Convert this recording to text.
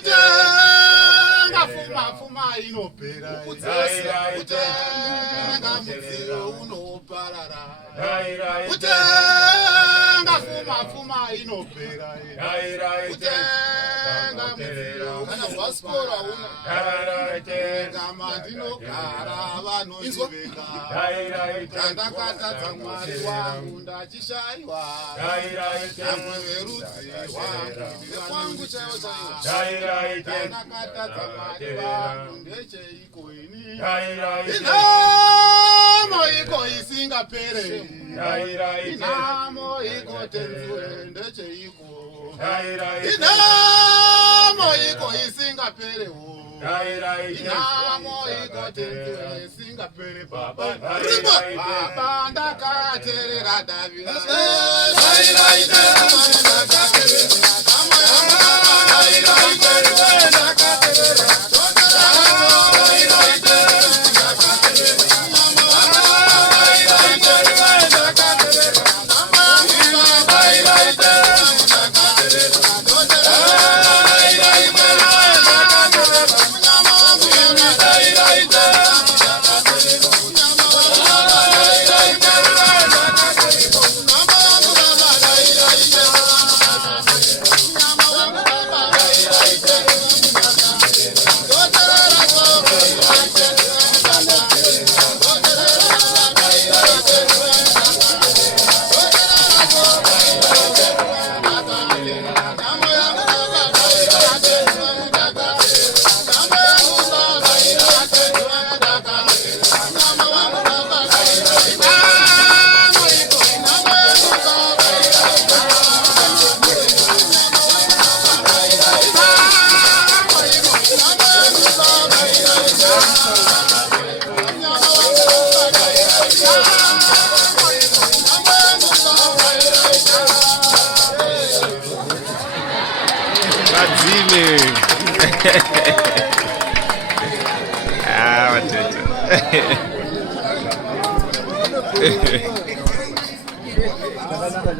Utenga fuma inopera. Utenga mudziyo unoparara. Utenga fuma inopera. Utenga mudziyo kana waspora una. Kama ndinogara vanondivenga. Ndakatadza Mwari wangu ndachishaiwa. Vamwe verudzi rwangu nekwangu chaiwo chaiwo. Ndakatadza Mwari wangu ndecheiko ini. Inamo iko isingapere. Inamo iko tenzure ndecheiko. Inamo iko isingapere. Inamo iko tenzure isingapere. Baba ndakaterera Davida. watoto